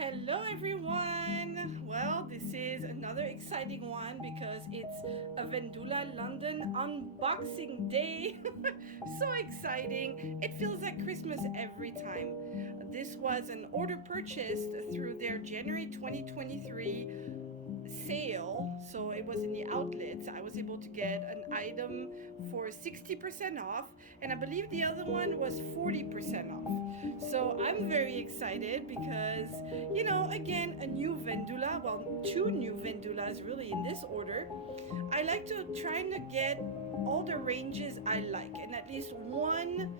Hello everyone! Well, this is another exciting one because it's a Vendula London unboxing day. So exciting! It feels like Christmas every time. This was an order purchased through their January 2023 sale, so it was in the outlets. I was able to get an item for 60% off, and I believe the other one was 40% off. So I'm very excited because, again, a new Vendula, well, two new Vendulas really in this order. I like to try to get all the ranges I like, and at least one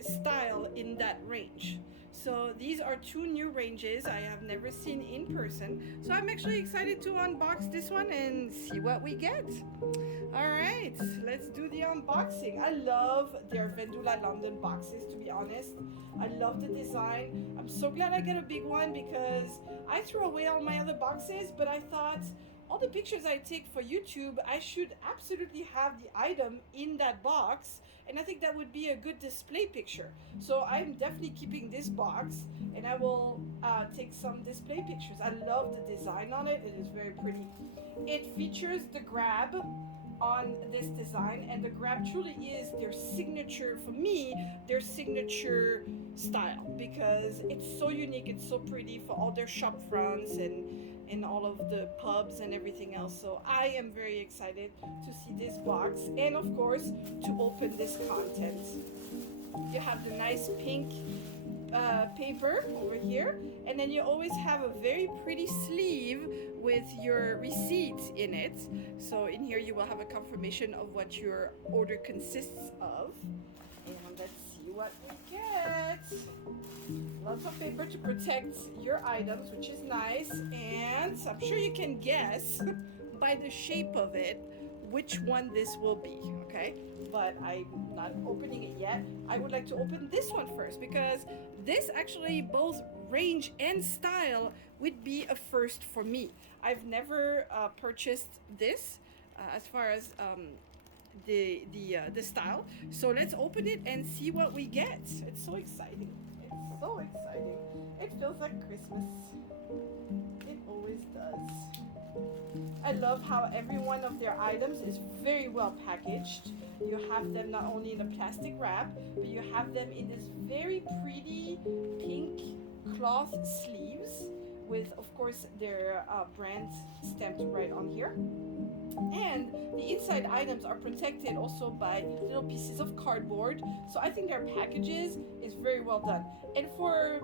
style in that range. So these are two new ranges I have never seen in person. So I'm actually excited to unbox this one and see what we get. All right, let's do the unboxing. I love their Vendula London boxes, to be honest. I love the design. I'm so glad I get a big one because I threw away all my other boxes, but I thought all the pictures I take for YouTube, I should absolutely have the item in that box, and I think that would be a good display picture. So I'm definitely keeping this box, and I will take some display pictures. I love the design on it. It is very pretty. It features the grab on this design, and the grab truly is their signature, for me, their signature style, because it's so unique, it's so pretty for all their shop fronts and all of the pubs and everything else. So I am very excited to see this box and of course to open this content. You have the nice pink paper over here, and then you always have a very pretty sleeve with your receipt in it. So in here you will have a confirmation of what your order consists of. And let's see what we get. Lots of paper to protect your items, which is nice. And I'm sure you can guess by the shape of it which one this will be, okay? But I'm not opening it yet. I would like to open this one first because this actually, both range and style, would be a first for me. I've never purchased this as far as the style. So let's open it and see what we get. It's so exciting. It's so exciting. It feels like Christmas. It always does. I love how every one of their items is very well packaged. You have them not only in a plastic wrap, but you have them in this very pretty pink cloth sleeves with, of course, their brand stamped right on here. And the inside items are protected also by little pieces of cardboard. So I think their packages is very well done. And for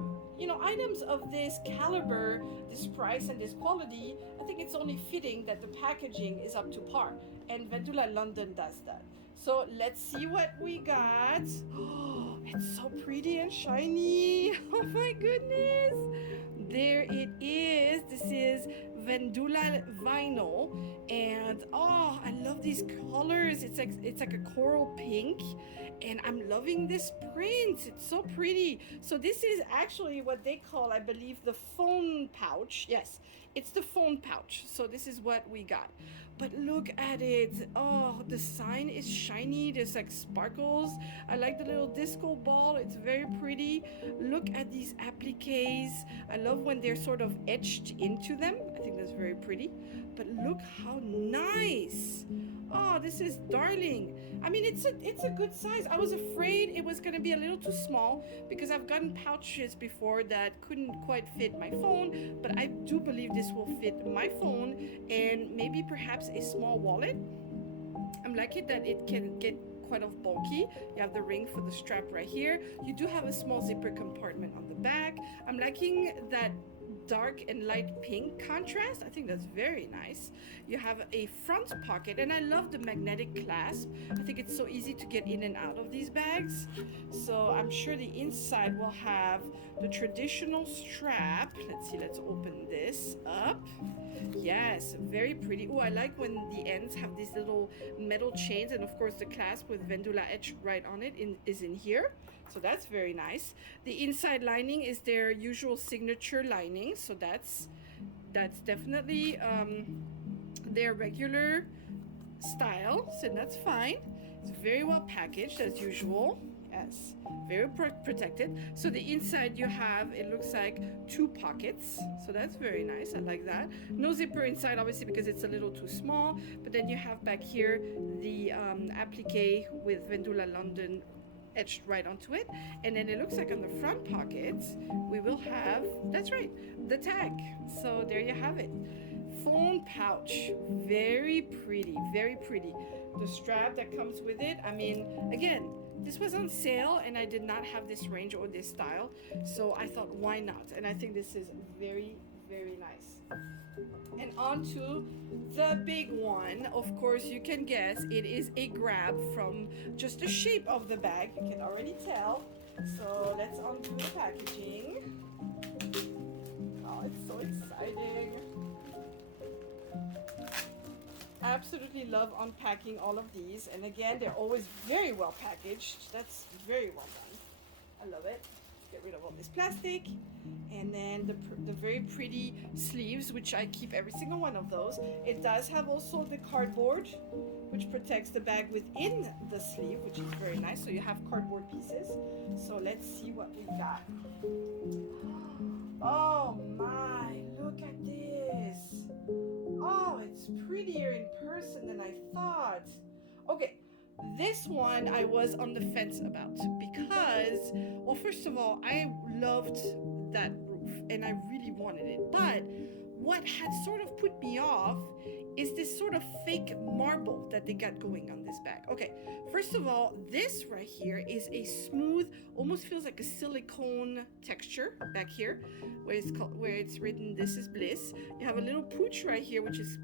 items of this caliber, this price and this quality, I think it's only fitting that the packaging is up to par. And Vendula London does that. So let's see what we got. Oh, it's so pretty and shiny. Oh my goodness. There it is. This is Vendula vinyl, and oh, I love these colors. It's like a coral pink, and I'm loving this print. It's so pretty. So this is actually what they call, I believe, the phone pouch. Yes, it's the phone pouch. So this is what we got. But look at it. Oh, the sign is shiny. There's like sparkles. I like the little disco ball. It's very pretty. Look at these appliques. I love when they're sort of etched into them. I think that's very pretty. But look how nice. Oh, this is darling. I mean, it's a good size. I was afraid it was going to be a little too small because I've gotten pouches before that couldn't quite fit my phone, but I do believe this will fit my phone and maybe perhaps a small wallet. I'm liking that it can get quite of bulky. You have the ring for the strap right here. You do have a small zipper compartment on the back. I'm liking that dark and light pink contrast. I think that's very nice. You have a front pocket, and I love the magnetic clasp. I think it's so easy to get in and out of these bags. So I'm sure the inside will have the traditional strap. Let's see, let's open this up. Yes, very pretty. Oh, I like when the ends have these little metal chains, and of course the clasp with Vendula etched right on it is in here. So that's very nice. The inside lining is their usual signature lining, so that's definitely their regular style, so that's fine. It's very well packaged as usual. Yes, very protected. So the inside you have, it looks like 2 pockets. So that's very nice. I like that. No zipper inside, obviously, because it's a little too small. But then you have back here the applique with Vendula London etched right onto it. And then it looks like on the front pockets, we will have, that's right, the tag. So there you have it. Phone pouch, very pretty, very pretty. The strap that comes with it, I mean, again, this was on sale and I did not have this range or this style, so I thought, why not? And I think this is very, very nice. And on to the big one. Of course, you can guess it is a grab from just the shape of the bag. You can already tell. So let's undo the packaging. Oh, it's so exciting. Absolutely love unpacking all of these, and again, they're always very well packaged. That's very well done. I love it. Let's get rid of all this plastic, and then the very pretty sleeves, which I keep every single one of those. It does have also the cardboard, which protects the bag within the sleeve, which is very nice. So you have cardboard pieces. So let's see what we got. Oh my, look at this. Oh, it's prettier in person than I thought. Okay, this one I was on the fence about because, well, first of all, I loved that roof and I really wanted it. But what had sort of put me off is this sort of fake marble that they got going on this bag. Okay, first of all, this right here is a smooth, almost feels like a silicone texture back here, where it's written "This is bliss." You have a little pooch right here, which is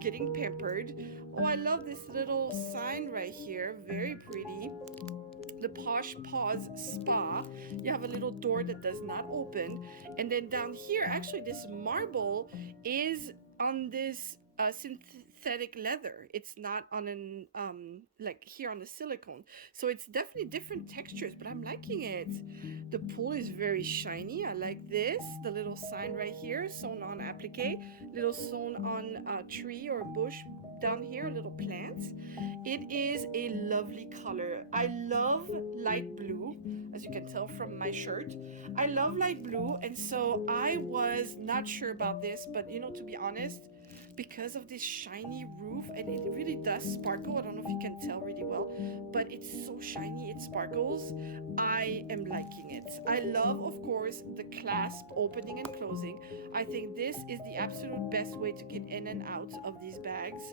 getting pampered. Oh, I love this little sign right here, very pretty. The Posh Paws Spa. You have a little door that does not open, and then down here, actually, this marble is on this synthetic leather. It's not on an like here on the silicone, so it's definitely different textures, but I'm liking it. The pool is very shiny. I like this. The little sign right here, sewn on applique, little sewn on tree or bush down here, little plants. It is a lovely color. I love light blue, as you can tell from my shirt. I love light blue, and so I was not sure about this, but you know, to be honest, because of this shiny roof, and it really does sparkle. I don't know if you can tell really well, but it's so shiny, it sparkles. I am liking it. I love, of course, the clasp opening and closing. I think this is the absolute best way to get in and out of these bags.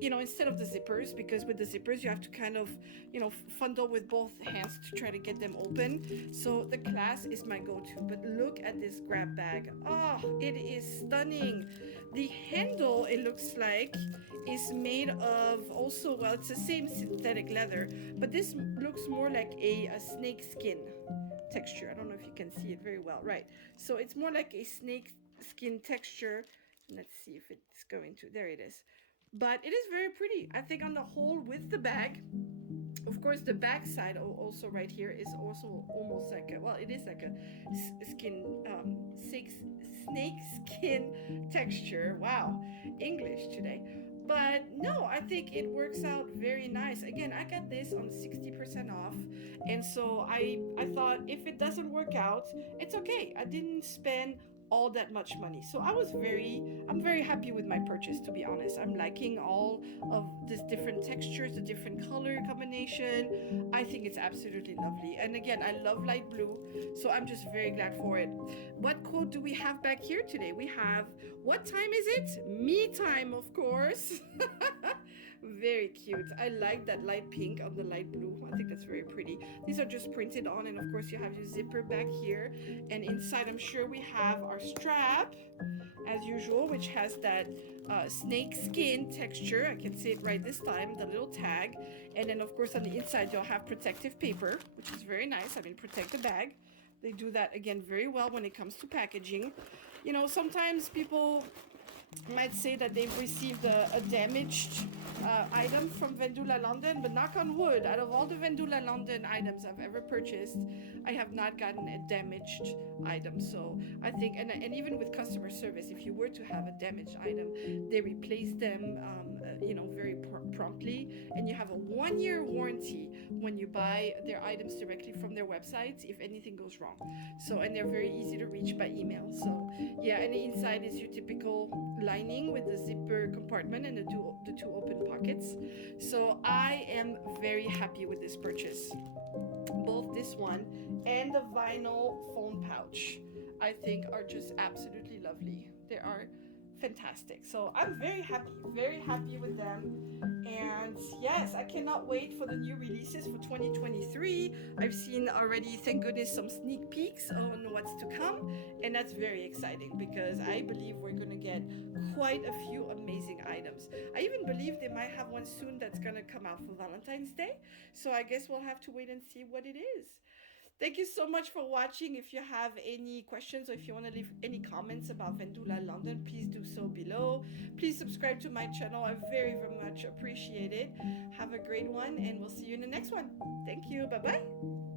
You know, instead of the zippers, because with the zippers you have to kind of, you know, fondle with both hands to try to get them open. So the clasp is my go-to. But look at this grab bag. Oh, it is stunning. The handle, it looks like, is made of also, well, it's the same synthetic leather, but this looks more like a snake skin texture. I don't know if you can see it very well. Right, so it's more like a snake skin texture. Let's see if it's going to, there it is. But it is very pretty. I think on the whole, with the bag, of course, the back side also right here is also almost like a, well, it is like a skin, snake skin texture. Wow, English today. But no, I think it works out very nice. Again, I got this on 60% off. And so I thought if it doesn't work out, it's okay. I didn't spend all that much money. So I'm very happy with my purchase, to be honest. I'm liking all of these different textures, the different color combination. I think it's absolutely lovely. And again, I love light blue, so I'm just very glad for it. What quote do we have back here today? We have, what time is it? Me time, of course. Very cute. I like that light pink on the light blue. I think that's very pretty. These are just printed on, and of course you have your zipper back here, and inside I'm sure we have our strap as usual, which has that snake skin texture. I can say it right this time, the little tag. And then of course on the inside you'll have protective paper, which is very nice. I mean, protect the bag. They do that again very well when it comes to packaging. You know, sometimes people might say that they've received a damaged item from Vendula London, but knock on wood, out of all the Vendula London items I've ever purchased, I have not gotten a damaged item. So I think, and even with customer service, if you were to have a damaged item, they replace them, very promptly, and you have a 1 year warranty when you buy their items directly from their websites if anything goes wrong. So, and they're very easy to reach by email. So yeah, and the inside is your typical lining with the zipper compartment and the two open pockets. So I am very happy with this purchase. Both this one and the vinyl phone pouch, I think, are just absolutely lovely. They are fantastic. So I'm very happy with them. And yes, I cannot wait for the new releases for 2023. I've seen already, thank goodness, some sneak peeks on what's to come. And that's very exciting because I believe we're going to get quite a few amazing items. I even believe they might have one soon that's going to come out for Valentine's Day. So I guess we'll have to wait and see what it is. Thank you so much for watching. If you have any questions or if you want to leave any comments about Vendula London, please do so below. Please subscribe to my channel. I very much appreciate it. Have a great one, and we'll see you in the next one. Thank you. Bye bye.